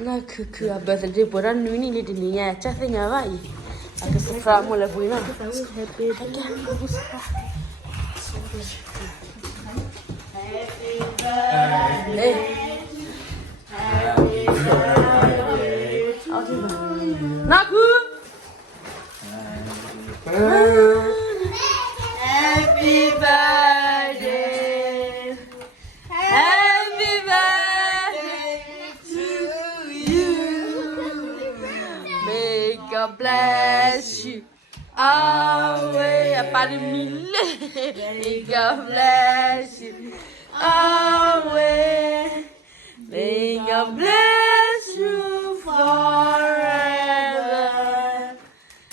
na ku birthday pora nuni le diniya cha senya ba yi aka safra mo la buina happy Naku Happy birthday Happy birthday to you May God bless you always May God bless you always May God bless you forever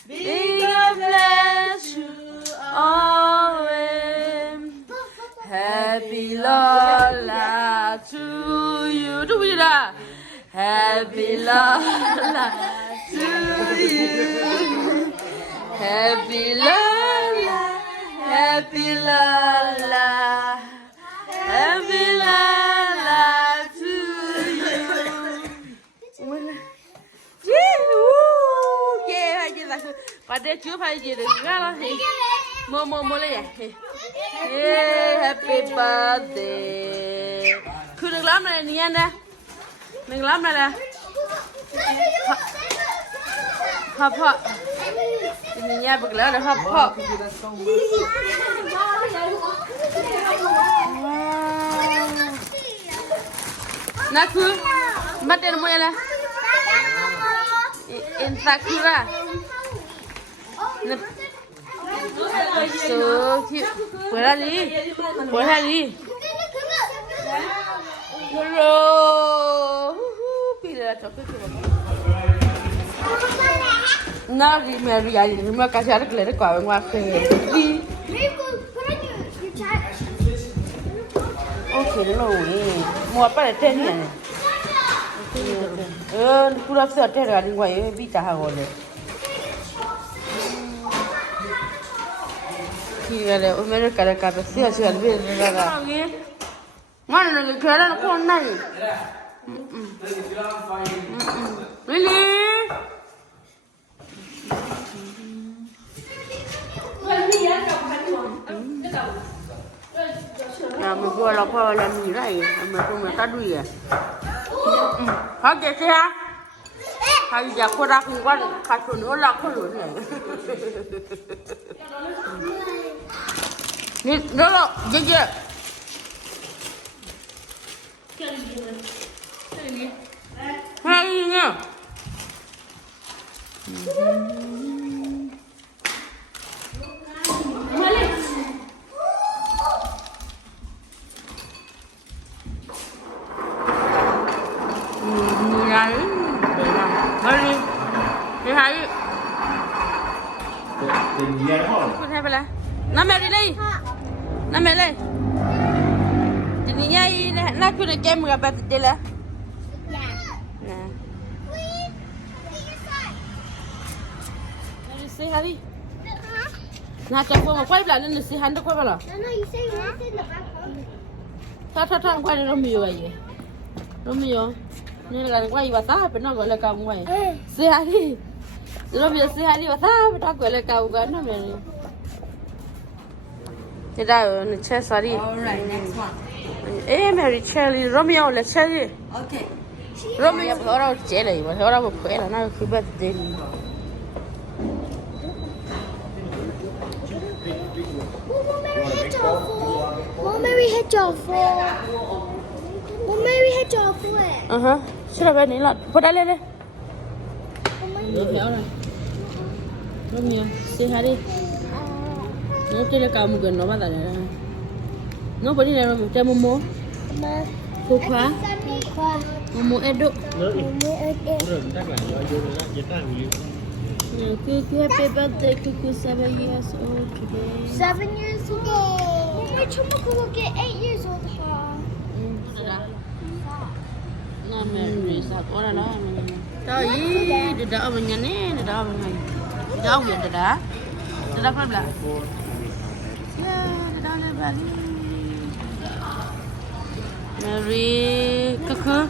May God bless you always Happy Lola to you Do we do that? Happy Lola to you Happy Lola Happy Lola Happy Lola to you Yeah, I did that. But that's you, I did it. More, yeah, happy birthday. Could you laugh at the end? Mình lắm này nè hấp họ mình nha bực lỡ để hấp họ Naku bắt tên mua là Sakura so cute bữa ra đi Hello. Pila chocolate. Na đi mẹ đi ai đi mà cái gì đó lấy quả bên ngoài đi. Ok rồi. Mua phải tên này. Pura phải tên ra đi ngoài bị trả hàng rồi. Thì là mẹ cái cái phải sửa biết ra. Ngon là cái kia nó con này. Really? Mình vừa lọc vào làm gì này, mình không ta đuổi à? Hả cái gì hả? Hay giờ cô ra cùng quan, khai số nữa là không được này. Nè, đó, gì vậy? Hay nha. Đi hay. Tình nghĩa đó.คุณให้ไปแล้วน้ำแม่ดิเลยน้ำแม่เลยทีนี้ยัยน่าคุณจะแก้มือแบบเดียวเลยนะนี่สิฮะดิน่าจะพอมาควายปลาเนี่ยสิฮันต์ควายปลาถ้าควายเนี่ยเรามีอยู่ไงเรามีอยู่นี่เราควายว่าตาเป็นน้องก็เลยกางไว้สิฮะดิเรามีสิฮะดิว่าตาเป็นน้องก็เลยกางกันน้ำแม่ Today, sorry. All right, next one. Hey, Mary Cherry, Romeo, let's cherry. Okay. Romeo, what about jelly? What about Puella? Now, who bet the Mary had job for. Mary had job for. Should have been a lot. Put a little. Romeo, say hi. No te le camu que no va a dar. No puede ir a meter momo. Coca. Momo edo. Cuckoo, happy birthday, Cuckoo, 7 years old today. 7 years old. My chumma will get 8 years old. Nó mẹ sao có là đó. Đó ý, để đỡ mình nhanh nè, để đỡ mình. Đỡ mình để đỡ. Để đỡ phải là. Mary, Cuckoo.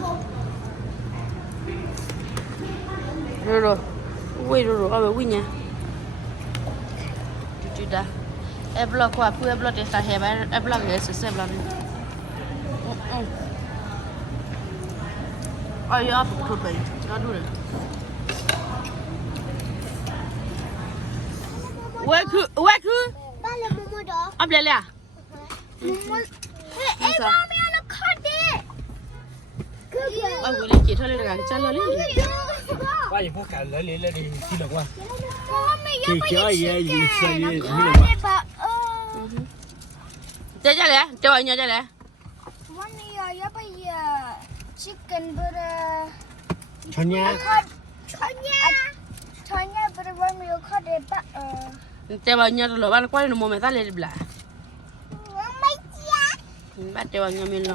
rồi quay rồi ở bên nhà chú đã em blog qua em blog để ta hè em blog để xem blog ai ya thuộc về nó đủ rồi quay cứ ba là momo đó ấp lên à momo hey mommy nó khát đi ơi quỳ lên chị thôi lên gà chân lên đi qua gì phố cả lấy đi xin được qua mommy thì chơi gì chơi gì chơi chơi lẹ chơi bao nhiêu chơi lẹ mommy ya bây giờ chicken butter cho nha Chanya butter mommy khát đi ba chơi bao nhiêu rồi bạn quay nó mua mày ta lên đi bla mommy chia bạn chơi bao nhiêu mình lo